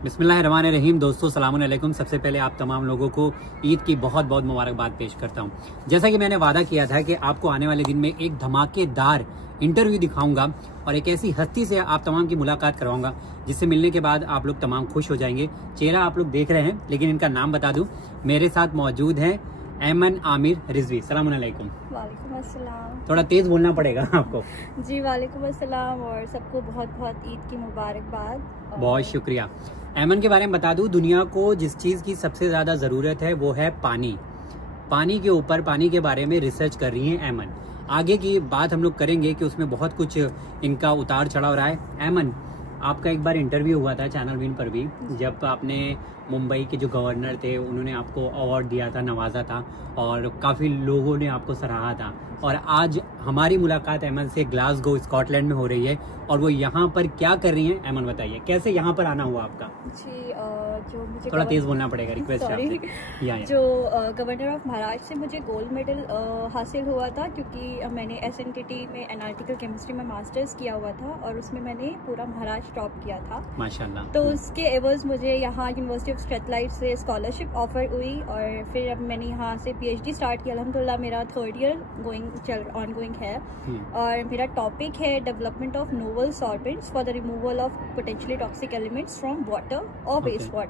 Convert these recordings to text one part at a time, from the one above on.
बिस्मिल्लाहिर्रहमानिर्रहीम। दोस्तों सलामुन अलैकुम। सबसे पहले आप तमाम लोगों को ईद की बहुत बहुत मुबारकबाद पेश करता हूँ। जैसा कि मैंने वादा किया था कि आपको आने वाले दिन में एक धमाकेदार इंटरव्यू दिखाऊंगा और एक ऐसी हस्ती से आप तमाम की मुलाकात करवाऊंगा जिससे मिलने के बाद आप लोग तमाम खुश हो जाएंगे। चेहरा आप लोग देख रहे हैं लेकिन इनका नाम बता दूं, मेरे साथ मौजूद हैं ऐमन आमिर रिजवी। सलामुन अलैकुम। वालेकुम अस्सलाम। थोड़ा तेज बोलना पड़ेगा आपको। जी वालेकुम अस्सलाम और सबको बहुत बहुत ईद की मुबारकबाद। बहुत शुक्रिया। ऐमन के बारे में बता दूं, दुनिया को जिस चीज़ की सबसे ज़्यादा ज़रूरत है वो है पानी। पानी के ऊपर, पानी के बारे में रिसर्च कर रही हैं ऐमन। आगे की बात हम लोग करेंगे कि उसमें बहुत कुछ इनका उतार चढ़ाव रहा है। ऐमन, आपका एक बार इंटरव्यू हुआ था चैनल विन पर भी, जब आपने मुंबई के जो गवर्नर थे उन्होंने आपको अवार्ड दिया था, नवाजा था और काफ़ी लोगों ने आपको सराहा था। और आज हमारी मुलाकात ऐमन से ग्लासगो स्कॉटलैंड में हो रही है और वो यहाँ पर क्या कर रही हैं ऐमन बताइए, कैसे यहाँ पर आना हुआ आपका? जी जो मुझे थोड़ा तेज बोलना पड़ेगा, रिक्वेस्ट है आपसे। जो गवर्नर ऑफ महाराष्ट्र से मुझे गोल्ड मेडल हासिल हुआ था क्योंकि मैंने SNTT में एनालिटिकल केमिस्ट्री में मास्टर्स किया हुआ था और उसमें मैंने पूरा महाराष्ट्र टॉप किया था माशाल्लाह। तो उसके एवज मुझे यहाँ यूनिवर्सिटी ऑफ स्ट्रेथलाइट से स्कॉलरशिप ऑफर हुई और फिर अब मैंने यहाँ से PhD स्टार्ट किया। अल्हम्दुलिल्लाह मेरा 3rd ईयर ऑनगोइंग है और मेरा टॉपिक है development of novel solvents for the removal of potentially toxic elements from water और वेस्ट वाटर।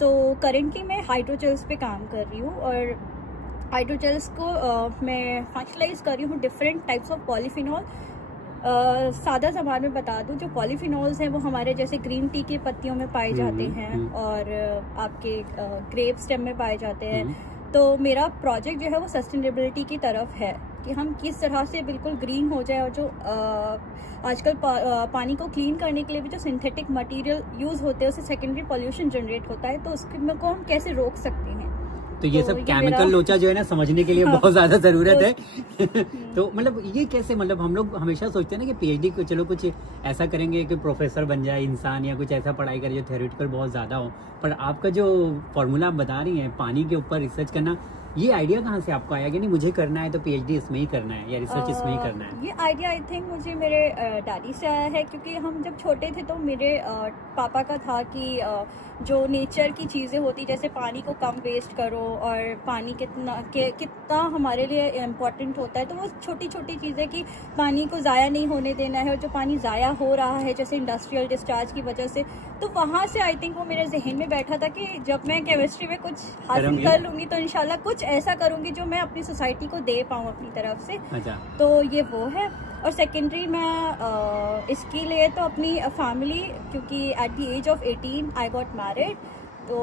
तो करेंटली मैं हाइड्रोजेल्स पे काम कर रही हूँ और हाइड्रोजेल्स को मैं फंक्शनलाइज कर रही हूँ डिफरेंट टाइप्स ऑफ पॉलीफिनॉल। सादा ज़बान में बता दूं, जो पॉलीफिनॉल्स हैं वो हमारे जैसे ग्रीन टी की पत्तियों में पाए जाते हैं और आपके ग्रेप स्टेम में पाए जाते हैं। तो मेरा प्रोजेक्ट जो है वो सस्टेनेबिलिटी की तरफ है कि हम किस तरह से बिल्कुल ग्रीन हो जाए और जो आजकल पानी को क्लीन करने के लिए भी जो सिंथेटिक मटेरियल यूज़ होते हैं उससे सेकेंडरी पोल्यूशन जनरेट होता है, तो उसको हम कैसे रोक सकते हैं। तो ये सब केमिकल लोचा जो है ना, समझने के लिए बहुत ज्यादा जरूरत है। तो मतलब ये कैसे, मतलब हम लोग हमेशा सोचते हैं ना कि PhD को चलो कुछ ऐसा करेंगे कि प्रोफेसर बन जाए इंसान या कुछ ऐसा पढ़ाई करे जो थ्योरेटिकल बहुत ज्यादा हो, पर आपका जो फॉर्मूला आप बता रही हैं पानी के ऊपर रिसर्च करना, ये आइडिया कहाँ से आपको आया कि नहीं मुझे करना है तो PhD इसमें ही करना है या रिसर्च इसमें ही करना है? ये आइडिया आई थिंक मुझे मेरे डैडी से आया है क्योंकि हम जब छोटे थे तो मेरे पापा का था कि जो नेचर की चीज़ें होती जैसे पानी को कम वेस्ट करो और पानी कितना हमारे लिए इम्पोर्टेंट होता है, तो वो छोटी छोटी चीज़ें कि पानी को ज़ाया नहीं होने देना है और जो पानी ज़ाया हो रहा है जैसे इंडस्ट्रियल डिस्चार्ज की वजह से, तो वहाँ से आई थिंक वो मेरे जहन में बैठा था कि जब मैं केमिस्ट्री में कुछ हासिल कर लूँगी तो इंशाल्लाह कुछ ऐसा करूँगी जो मैं अपनी सोसाइटी को दे पाऊँ अपनी तरफ से। अच्छा। तो ये वो है। और सेकेंडरी मैं इसके लिए तो अपनी फैमिली, क्योंकि at the age of 18 I got married, तो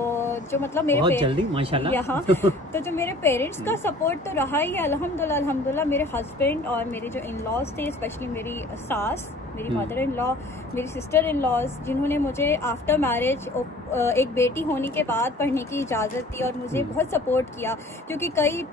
जो मतलब मेरे बहुत जल्दी माशाल्लाह यहाँ तो जो मेरे पेरेंट्स का सपोर्ट तो रहा ही है अल्हम्दुलिल्लाह। मेरे हस्बैंड और मेरे जो इन लॉज थे, स्पेशली मेरी सास, मेरी मदर इन लॉ, मेरी सिस्टर इन लॉज, जिन्होंने मुझे आफ्टर मैरिज एक बेटी होने के बाद पढ़ने की इजाज़त दी और मुझे बहुत सपोर्ट किया क्योंकि कई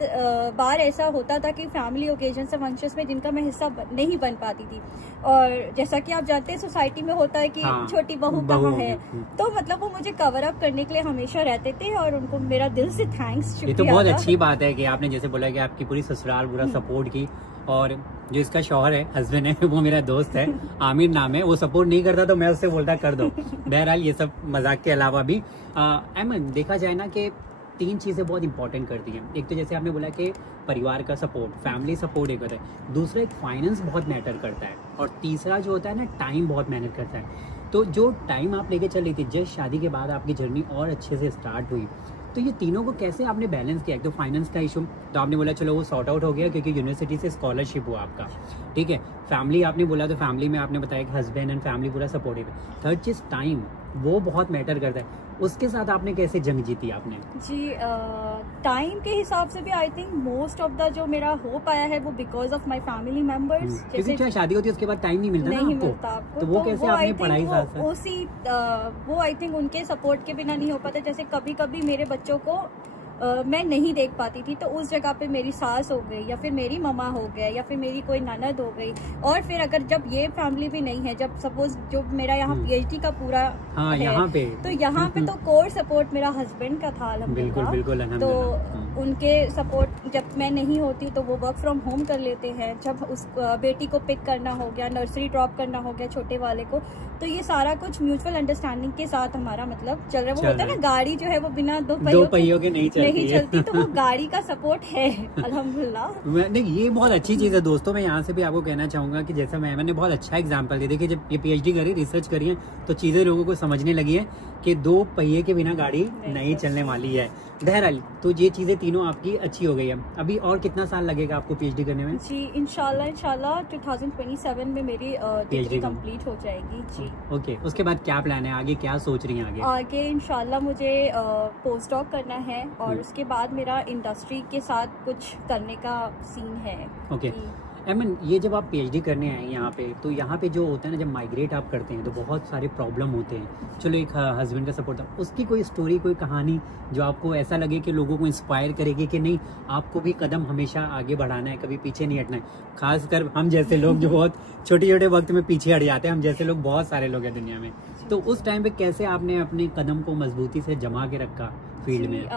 बार ऐसा होता था कि फैमिली ओकेजन्स और फंक्शंस में जिनका मैं हिस्सा नहीं बन पाती थी। और जैसा कि आप जानते हैं सोसाइटी में होता है कि छोटी बहू कहाँ है, तो मतलब वो मुझे कवर अप करने के लिए हमेशा रहते थे और उनको मेरा दिल से थैंक्स। ये तो बहुत अच्छी बात है कि आपने जैसे बोला कि आपकी पूरी ससुराल पूरा सपोर्ट की, और जो इसका शौहर है, हस्बैंड है, वो मेरा दोस्त है, आमिर नाम है, वो सपोर्ट नहीं करता तो मैं उससे बोलता कर दो। बहरहाल ये सब मजाक के अलावा भी ऐमन, देखा जाए ना कि 3 चीज़ें बहुत इंपॉर्टेंट करती हैं। एक तो जैसे आपने बोला कि परिवार का सपोर्ट, फैमिली सपोर्ट एक होता है, दूसरा एक फाइनेंस बहुत मैटर करता है, और तीसरा जो होता है ना टाइम बहुत मेहनत करता है। तो जो टाइम आप लेके चल रही थी, जस्ट शादी के बाद आपकी जर्नी और अच्छे से स्टार्ट हुई, तो ये तीनों को कैसे आपने बैलेंस किया? एक तो फाइनेंस का इशू, तो आपने बोला चलो वो सॉर्ट आउट हो गया क्योंकि यूनिवर्सिटी से स्कॉलरशिप हुआ आपका, ठीक है। फैमिली आपने बोला तो फैमिली में आपने बताया कि हस्बैंड एंड फैमिली पूरा सपोर्टिव है। थर्ड चीज़ टाइम, वो बहुत मैटर करता है, उसके साथ आपने कैसे जंग जीती आपने? जी टाइम के हिसाब से भी I think most of the जो मेरा हो पाया है वो because of my family members. क्योंकि क्या शादी होती है उसके बाद टाइम नहीं मिलता आपको, तो वो कैसे आपने पढ़ाई वो आई थिंक उनके सपोर्ट के बिना नहीं हो पाता। जैसे कभी कभी मेरे बच्चों को मैं नहीं देख पाती थी, तो उस जगह पे मेरी सास हो गई या फिर मेरी ममा हो गया या फिर मेरी कोई ननद हो गई। और फिर अगर जब ये फैमिली भी नहीं है, जब सपोज जो मेरा यहाँ PhD का पूरा है, यहाँ पे तो यहाँ पे तो कोर सपोर्ट मेरा हस्बैंड का था अल्हम्दुलिल्लाह। तो उनके सपोर्ट जब मैं नहीं होती तो वो वर्क फ्रॉम होम कर लेते हैं, जब उस बेटी को पिक करना हो गया, नर्सरी ड्रॉप करना हो गया छोटे वाले को, तो ये सारा कुछ म्यूचुअल अंडरस्टैंडिंग के साथ हमारा मतलब चल रहा है। वो होता है ना गाड़ी जो है वो बिना दो पहियों के नहीं चलती, तो वो गाड़ी का सपोर्ट है अल्हम्दुलिल्लाह। नहीं, ये बहुत अच्छी चीज है दोस्तों। मैं यहाँ से भी आपको कहना चाहूंगा कि जैसे मैंने बहुत अच्छा एग्जाम्पल दिया। देखिए, जब ये PhD करी, रिसर्च करी है, तो चीजें लोगों को समझने लगी है कि 2 पहिए के बिना गाड़ी नहीं चलने वाली है। बहरहाल, तो ये चीजें तीनों आपकी अच्छी हो गई है। अभी और कितना साल लगेगा आपको PhD करने में? जी इंशाल्लाह 2027 में मेरी डिग्री कंप्लीट हो जाएगी जी। ओके, उसके बाद क्या प्लान है आगे, क्या सोच रही हैं आगे इंशाल्लाह मुझे पोस्ट डॉक करना है और उसके बाद मेरा इंडस्ट्री के साथ कुछ करने का सीन है। ओके एमन, ये जब आप PhD करने आए यहाँ पे, तो यहाँ पे जो होता है ना, जब माइग्रेट आप करते हैं तो बहुत सारे प्रॉब्लम होते हैं। चलो, एक हस्बैंड का सपोर्ट था, उसकी कोई स्टोरी, कोई कहानी जो आपको ऐसा लगे कि लोगों को इंस्पायर करेगी कि नहीं, आपको भी कदम हमेशा आगे बढ़ाना है, कभी पीछे नहीं हटना है। खासकर हम जैसे लोग जो बहुत छोटे छोटे वक्त में पीछे हट जाते हैं, हम जैसे लोग बहुत सारे लोग हैं दुनिया में, तो उस टाइम पे कैसे आपने अपने कदम को मजबूती से जमा के रखा फील्ड में?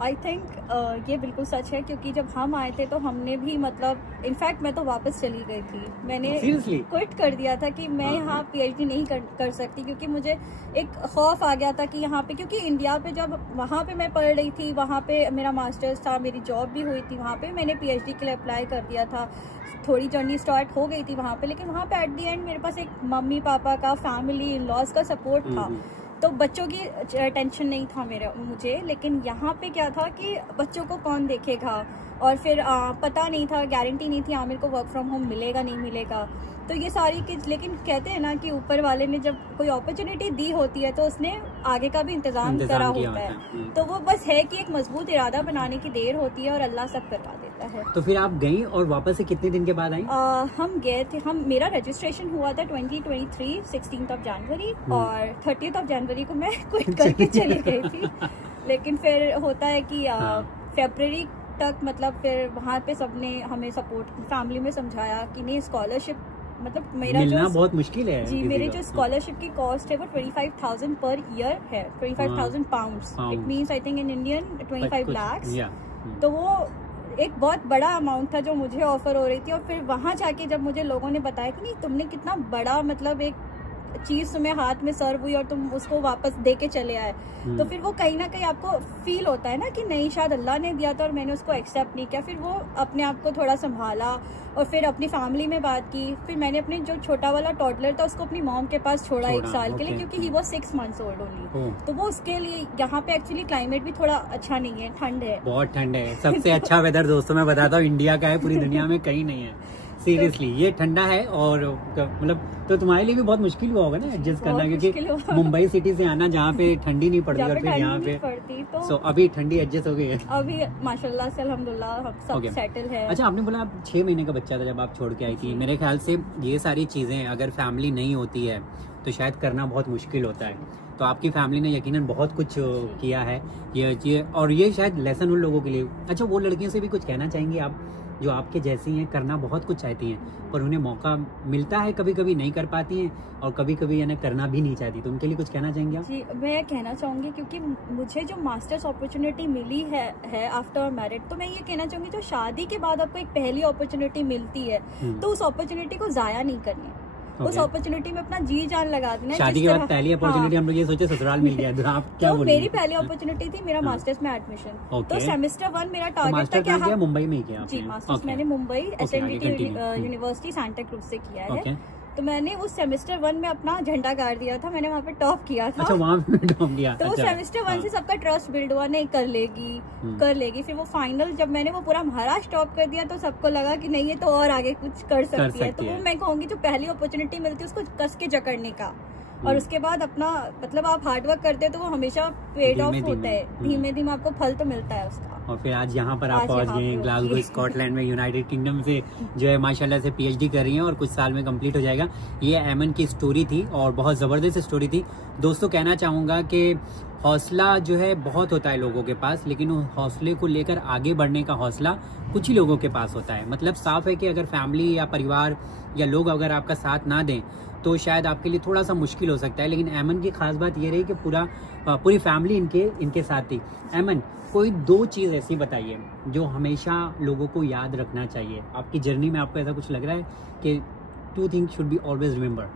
आई थिंक ये बिल्कुल सच है, क्योंकि जब हम आए थे तो हमने भी मतलब इनफैक्ट मैं तो वापस चली गई थी। मैंने क्विट कर दिया था कि मैं यहाँ PhD नहीं कर सकती, क्योंकि मुझे एक खौफ आ गया था कि यहाँ पे, क्योंकि इंडिया पे जब वहाँ पे मैं पढ़ रही थी, वहाँ पे मेरा मास्टर्स था, मेरी जॉब भी हुई थी, वहाँ पे मैंने PhD के लिए अप्लाई कर दिया था, थोड़ी जर्नी स्टार्ट हो गई थी वहाँ पे। लेकिन वहाँ पे एट दी एंड मेरे पास एक मम्मी पापा का, फैमिली, इन लॉज का सपोर्ट था, तो बच्चों की टेंशन नहीं था मुझे। लेकिन यहाँ पे क्या था कि बच्चों को कौन देखेगा, और फिर पता नहीं था, गारंटी नहीं थी आमिर को वर्क फ्रॉम होम मिलेगा नहीं मिलेगा, तो ये सारी चीज। लेकिन कहते हैं ना कि ऊपर वाले ने जब कोई अपॉर्चुनिटी दी होती है तो उसने आगे का भी इंतजाम करा होता है। तो वो बस है कि एक मजबूत इरादा बनाने की देर होती है और अल्लाह सब करवा देता है। तो फिर आप गई और वापस से कितने दिन के बाद आई? हम गए थे, मेरा रजिस्ट्रेशन हुआ था 2023 16 जनवरी, और 30 जनवरी को मैं क्विट करके चली गई थी। लेकिन फिर होता है कि फरवरी तक मतलब फिर वहाँ पे सबने हमें सपोर्ट, फैमिली में समझाया कि नहीं, स्कॉलरशिप मतलब मेरा मिलना बहुत मुश्किल है जी। मेरे जो स्कॉलरशिप की कॉस्ट है वो 25,000 पर ईयर है, 25,000 pounds, it means I think in Indian 25 lakhs। तो वो एक बहुत बड़ा अमाउंट था जो मुझे ऑफर हो रही थी। और फिर वहाँ जाके जब मुझे लोगों ने बताया कि नहीं, तुमने कितना बड़ा मतलब एक चीज तुम्हें हाथ में सर्व हुई और तुम उसको वापस दे के चले आए, तो फिर वो कहीं ना कहीं आपको फील होता है ना कि नहीं, शायद अल्लाह ने दिया था और मैंने उसको एक्सेप्ट नहीं किया। फिर वो अपने आप को थोड़ा संभाला और फिर अपनी फैमिली में बात की। फिर मैंने अपने जो छोटा वाला टॉडलर था उसको अपनी मॉम के पास छोड़ा 1 साल के लिए, क्योंकि he was 6 months old only. तो वो उसके लिए, यहाँ पे एक्चुअली क्लाइमेट भी थोड़ा अच्छा नहीं है, ठंड है, बहुत ठंड है। सबसे अच्छा वेदर दोस्तों मैं बताता हूँ इंडिया का है, पूरी दुनिया में कहीं नहीं है। सीरियसली ये ठंडा है, और मतलब तो तुम्हारे लिए भी बहुत मुश्किल हुआ होगा ना एडजस्ट करना, क्योंकि मुंबई सिटी से आना जहाँ पे ठंडी नहीं पड़ती और फिर यहाँ पे तो अभी ठंडी एडजस्ट हो गई है अभी माशाल्लाह से, अल्हम्दुलिल्लाह सब सेटल है। अच्छा, आपने बोला आप 6 महीने का बच्चा था जब आप छोड़ के आई थी। मेरे ख्याल से ये सारी चीजें अगर फैमिली नहीं होती है तो शायद करना बहुत मुश्किल होता है। तो आपकी फैमिली ने यकीनन बहुत कुछ किया है ये और ये शायद लेसन उन लोगों के लिए। अच्छा, वो लड़कियों से भी कुछ कहना चाहेंगे आप जो आपके जैसी हैं, करना बहुत कुछ चाहती हैं पर उन्हें मौका मिलता है, कभी कभी नहीं कर पाती हैं और कभी कभी यानी करना भी नहीं चाहती, तो उनके लिए कुछ कहना चाहेंगे आप? जी, मैं कहना चाहूंगी क्योंकि मुझे जो मास्टर्स अपॉर्चुनिटी मिली है आफ्टर मैरिड, तो मैं ये कहना चाहूंगी जो शादी के बाद आपको एक पहली अपॉर्चुनिटी मिलती है तो उस अपॉर्चुनिटी को जाया नहीं करनी, उस अपॉर्चुनिटी में अपना जी जान लगा देना। शादी के बाद पहली अपॉर्चुनिटी हम लोग ये सोचे ससुराल मिल गया, तो आप क्या बोलेंगे? मेरी पहली अपॉर्चुनिटी थी मेरा मास्टर्स में एडमिशन। तो सेमेस्टर 1 मेरा टारगेट था क्या मुंबई में किया? जी, मास्टर्स मैंने Mumbai SNDT university Santa cruise से किया है। तो मैंने उस सेमेस्टर 1 में अपना झंडा गाड़ दिया था, मैंने वहाँ पे टॉप किया था। अच्छा, वहाँ पे टॉप किया। तो सेमेस्टर 1 से सबका ट्रस्ट बिल्ड हुआ, नहीं कर लेगी। फिर वो फाइनल जब मैंने वो पूरा महाराष्ट्र टॉप कर दिया तो सबको लगा कि नहीं, ये तो और आगे कुछ कर सकती है। तो वो मैं कहूँगी जो पहली अपॉर्चुनिटी मिलती है उसको कस के जकड़ने का, और उसके बाद अपना मतलब आप हार्डवर्क करते हैं तो वो हमेशा पेड ऑफ होता है, धीमे धीमे आपको फल तो मिलता है उसका। और फिर आज यहाँ पर आप पहुँच गए हैं ग्लासगो स्कॉटलैंड में, यूनाइटेड किंगडम से जो है माशाल्लाह से PhD कर रही हैं और कुछ साल में कंप्लीट हो जाएगा। ये एमन की स्टोरी थी और बहुत ज़बरदस्त स्टोरी थी दोस्तों। कहना चाहूँगा कि हौसला जो है बहुत होता है लोगों के पास, लेकिन उस हौसले को लेकर आगे बढ़ने का हौसला कुछ ही लोगों के पास होता है। मतलब साफ है कि अगर फैमिली या परिवार या लोग अगर आपका साथ ना दें तो शायद आपके लिए थोड़ा सा मुश्किल हो सकता है, लेकिन ऐमन की खास बात ये रही कि पूरी फैमिली इनके साथ थी। ऐमन, कोई 2 चीज़ ऐसी बताइए जो हमेशा लोगों को याद रखना चाहिए आपकी जर्नी में। आपको ऐसा कुछ लग रहा है कि 2 things should be always remember?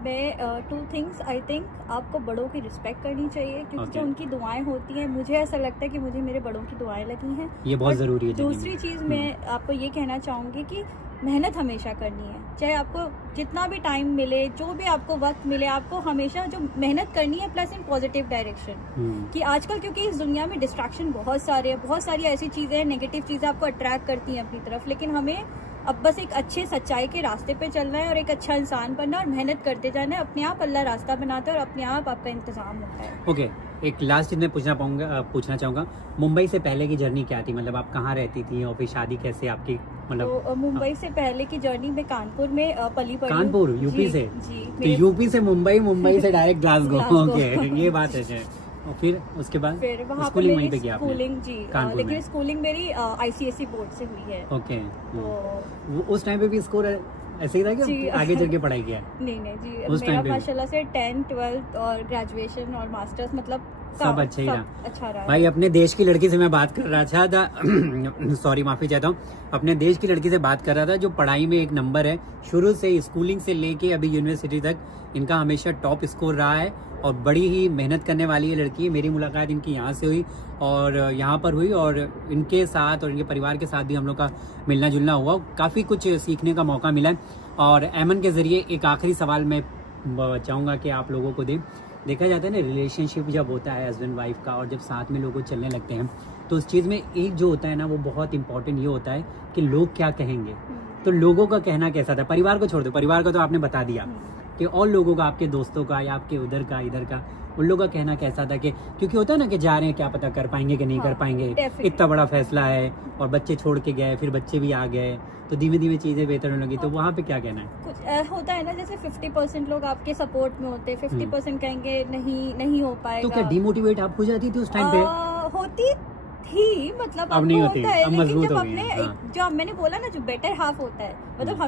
मैं 2 थिंग्स आई थिंक, आपको बड़ों की रिस्पेक्ट करनी चाहिए, क्योंकि जो उनकी दुआएं होती हैं, मुझे ऐसा लगता है कि मुझे मेरे बड़ों की दुआएं लगी हैं, ये बहुत ज़रूरी है। दूसरी चीज़ मैं आपको ये कहना चाहूँगी कि मेहनत हमेशा करनी है, चाहे आपको जितना भी टाइम मिले, जो भी आपको वक्त मिले, आपको हमेशा जो मेहनत करनी है, प्लस इन पॉजिटिव डायरेक्शन। कि आजकल क्योंकि इस दुनिया में डिस्ट्रैक्शन बहुत सारी ऐसी चीज़ें, नेगेटिव चीज़ें आपको अट्रैक्ट करती हैं अपनी तरफ, लेकिन हमें अब बस एक अच्छे सच्चाई के रास्ते पे चलना है और एक अच्छा इंसान बनना और मेहनत करते जाना है। अपने आप अल्लाह रास्ता बनाता है और अपने आप आपका इंतजाम होता है। ओके, एक लास्ट चीज मैं पूछना चाहूँगा, मुंबई से पहले की जर्नी क्या थी? मतलब आप कहाँ रहती थी और फिर शादी कैसे आपकी? मतलब तो मुंबई से पहले की जर्नी में कानपुर में पली पड़ी। कानपुर यूपी से? जी, तो यूपी से मुंबई से डायरेक्ट ग्लासगो। ओके, ये बात है। और फिर उसके बाद स्कूलिंग वहीं पे किया आपने? स्कूलिंग जी, लेकिन स्कूलिंग मेरी ICSE बोर्ड से हुई है। ओके, तो उस टाइम पे भी स्कोर ऐसे ही था कि आगे चल के पढ़ाई किया? नहीं जी, मेरा माशाल्लाह से 10th 12th और ग्रेजुएशन और मास्टर्स मतलब सब अच्छा ही रहा। अच्छा रहा भाई। अपने देश की लड़की से मैं बात कर रहा था सॉरी माफी चाहता हूँ, अपने देश की लड़की से बात कर रहा था जो पढ़ाई में एक नंबर है, शुरू से स्कूलिंग से लेके अभी यूनिवर्सिटी तक इनका हमेशा टॉप स्कोर रहा है और बड़ी ही मेहनत करने वाली ये लड़की है। मेरी मुलाकात इनकी यहाँ से हुई और यहाँ पर हुई और इनके साथ और इनके परिवार के साथ भी हम लोग का मिलना जुलना हुआ, काफ़ी कुछ सीखने का मौका मिला। और ऐमन के ज़रिए एक आखिरी सवाल मैं चाहूँगा कि आप लोगों को देखा जाता है ना, रिलेशनशिप जब होता है हस्बैंड वाइफ का और जब साथ में लोग चलने लगते हैं तो उस चीज़ में एक जो होता है ना, वो बहुत इंपॉर्टेंट ये होता है कि लोग क्या कहेंगे। तो लोगों का कहना कैसा था? परिवार को छोड़ दो, परिवार का तो आपने बता दिया कि और लोगों का, आपके दोस्तों का या आपके उधर का इधर का, उन लोगों का कहना कैसा था? कि क्योंकि होता है ना कि जा रहे हैं, क्या पता कर पाएंगे कि नहीं कर पाएंगे, इतना बड़ा फैसला है और बच्चे छोड़ के गए, फिर बच्चे भी आ गए तो धीमे धीमे चीजें बेहतर होने लगी, तो वहाँ पे क्या कहना है? कुछ होता है ना, जैसे 50% लोग आपके सपोर्ट में होते हैं, 50% कहेंगे नहीं हो पाएगा। तो क्या डिमोटिवेट आप हो जाती थी उस टाइम पे? होती थी, मतलब अब नहीं होती, अब मजबूत हो गई है। जो मैंने बोला ना, जो बेटर हाफ होता है, मतलब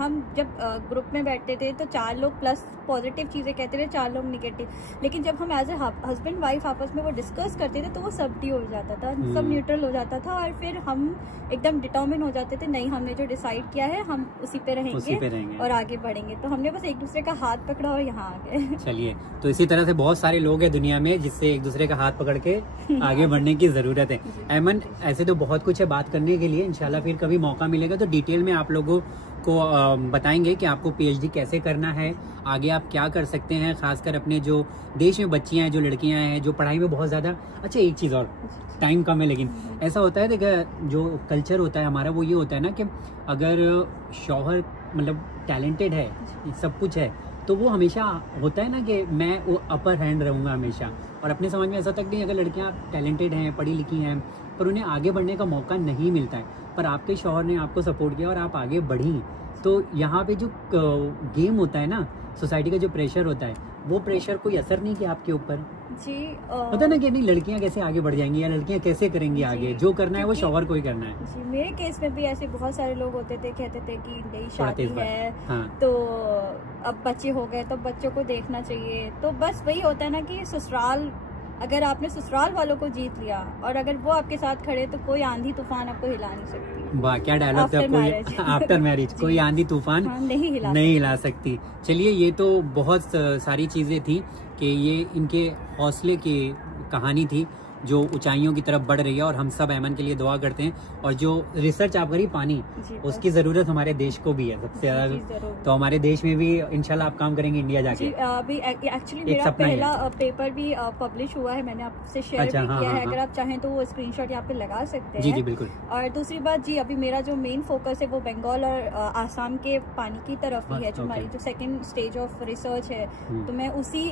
हम जब ग्रुप में बैठते थे तो 4 लोग प्लस पॉजिटिव चीजें कहते थे, 4 लोग निगेटिव, लेकिन जब हम एज ए हस्बैंड वाइफ आपस में वो डिस्कस करते थे तो वो सबडी हो जाता था, सब न्यूट्रल हो जाता था और फिर हम एकदम डिटर्मिन हो जाते थे, नहीं हमने जो डिसाइड किया है हम उसी पे रहेंगे और आगे बढ़ेंगे। तो हमने बस एक दूसरे का हाथ पकड़ा और यहाँ आ गए। चलिए, तो इसी तरह से बहुत सारे लोग हैं दुनिया में जिससे एक दूसरे का हाथ पकड़ के आगे बढ़ने की जरूरत है। ऐमन, ऐसे तो बहुत कुछ है बात करने के लिए, इंशाल्लाह फिर कभी मौका मिलेगा तो डिटेल में आप लोगों को बताएंगे कि आपको PhD कैसे करना है, आगे आप क्या कर सकते हैं, खासकर अपने जो देश में बच्चियां हैं, जो लड़कियां हैं, जो पढ़ाई में बहुत ज़्यादा। अच्छा, एक चीज़ और, टाइम कम है लेकिन ऐसा होता है, देखिए जो कल्चर होता है हमारा वो ये होता है ना कि अगर शौहर मतलब टैलेंटेड है, सब कुछ है, तो वो हमेशा होता है ना कि मैं वो अपर हैंड रहूँगा हमेशा। और अपने समाज में ऐसा तक नहीं, अगर लड़कियाँ टैलेंटेड हैं, पढ़ी लिखी हैं, पर उन्हें आगे बढ़ने का मौका नहीं मिलता है, पर आपके शौहर ने आपको सपोर्ट किया और आप आगे बढ़ी, तो यहाँ पे जो गेम होता है ना, सोसाइटी का जो प्रेशर होता है, वो प्रेशर कोई असर नहीं किया आपके ऊपर? जी, पता ना कि नहीं लड़कियां कैसे आगे बढ़ जाएंगी या लड़कियां कैसे करेंगी आगे, जो करना है वो शौहर को ही करना है। जी, मेरे केस में भी ऐसे बहुत सारे लोग होते थे, कहते थे कि नई शादी है, तो अब बच्चे हो गए तो बच्चों को देखना चाहिए। तो बस वही होता है ना कि ससुराल, अगर आपने ससुराल वालों को जीत लिया और अगर वो आपके साथ खड़े तो कोई आंधी तूफान आपको हिला नहीं सकती। वाह, क्या डायलॉग था! आफ्टर मैरिज कोई आंधी तूफान नहीं हिला सकती। चलिए, ये तो बहुत सारी चीजें थी कि ये इनके हौसले की कहानी थी जो ऊंचाइयों की तरफ बढ़ रही है और हम सब ऐमन के लिए दुआ करते हैं। और जो रिसर्च आप करी पानी, उसकी जरूरत हमारे देश को भी है सबसे ज्यादा, तो हमारे देश में भी इंशाल्लाह आप काम करेंगे इंडिया जाके। अभी एक्चुअली मेरा पहला पेपर भी पब्लिश हुआ है, मैंने आपसे शेयर भी किया है, अगर आप चाहें तो वो स्क्रीनशॉट यहाँ पे लगा सकते हैं। जी बिल्कुल। और दूसरी बात जी, अभी मेरा जो मेन फोकस है वो बंगाल और आसाम के पानी की तरफ ही है, जो हमारी जो सेकेंड स्टेज ऑफ रिसर्च है, तो मैं उसी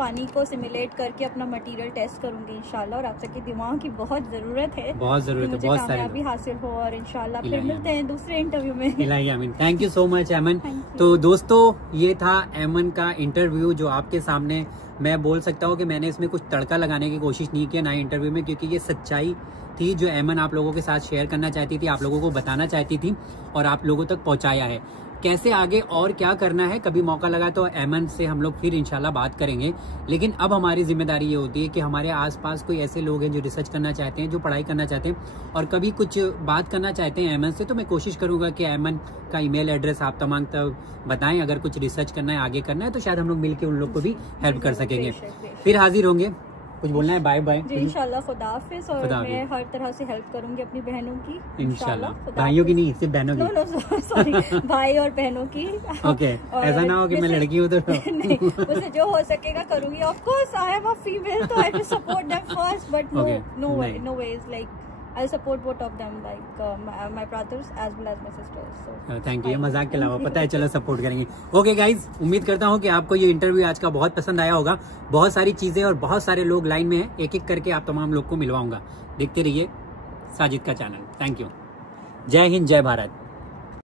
पानी को सिमुलेट करके अपना मटेरियल टेस्ट करूंगी इंशाल्लाह। और आप सबकी दिमाग की बहुत जरूरत है, बहुत कामयाबी हासिल हो और इंशाल्लाह फिर मिलते हैं दूसरे इंटरव्यू में। Thank you so much Ayman. तो दोस्तों, ये था ऐमन का इंटरव्यू जो आपके सामने, मैं बोल सकता हूँ कि मैंने इसमें कुछ तड़का लगाने की कोशिश नहीं किया ना इंटरव्यू में, क्योंकि ये सच्चाई थी जो ऐमन आप लोगों के साथ शेयर करना चाहती थी, आप लोगों को बताना चाहती थी और आप लोगों तक पहुंचाया है। कैसे आगे और क्या करना है, कभी मौका लगा तो ऐमन से हम लोग फिर इंशाल्लाह बात करेंगे। लेकिन अब हमारी जिम्मेदारी ये होती है कि हमारे आसपास कोई ऐसे लोग हैं जो रिसर्च करना चाहते हैं, जो पढ़ाई करना चाहते हैं और कभी कुछ बात करना चाहते हैं ऐमन से, तो मैं कोशिश करूंगा कि ऐमन का ईमेल एड्रेस आप तमाम तक बताएं। अगर कुछ रिसर्च करना है, आगे करना है, तो शायद हम लोग मिलकर उन लोग को भी हेल्प कर सकेंगे। फिर हाजिर होंगे। कुछ बोलना है? Bye bye. जी इंशाल्लाह, खुदा हाफिज़। और मैं हर तरह से हेल्प करूंगी अपनी बहनों की इंशाल्लाह। भाइयों की नहीं, सिर्फ बहनों की। नो सॉरी, भाई और बहनों की। ओके, ऐसा ना हो कि मैं लड़की हूँ तो नहीं, मुझे जो हो सकेगा करूंगी। Of course I am a female, तो I will support them first, but no ways like I'll support both of them, like my brothers as well as my sisters. So thank you. ये मजाक के अलावा पता है, चलो support करेंगे। Okay guys, उम्मीद करता हूँ कि आपको ये इंटरव्यू आज का बहुत पसंद आया होगा। बहुत सारी चीजें और बहुत सारे लोग लाइन में हैं, एक एक करके आप तमाम लोग को मिलवाऊंगा। देखते रहिए साजिद का चैनल। Thank you. जय हिंद, जय भारत।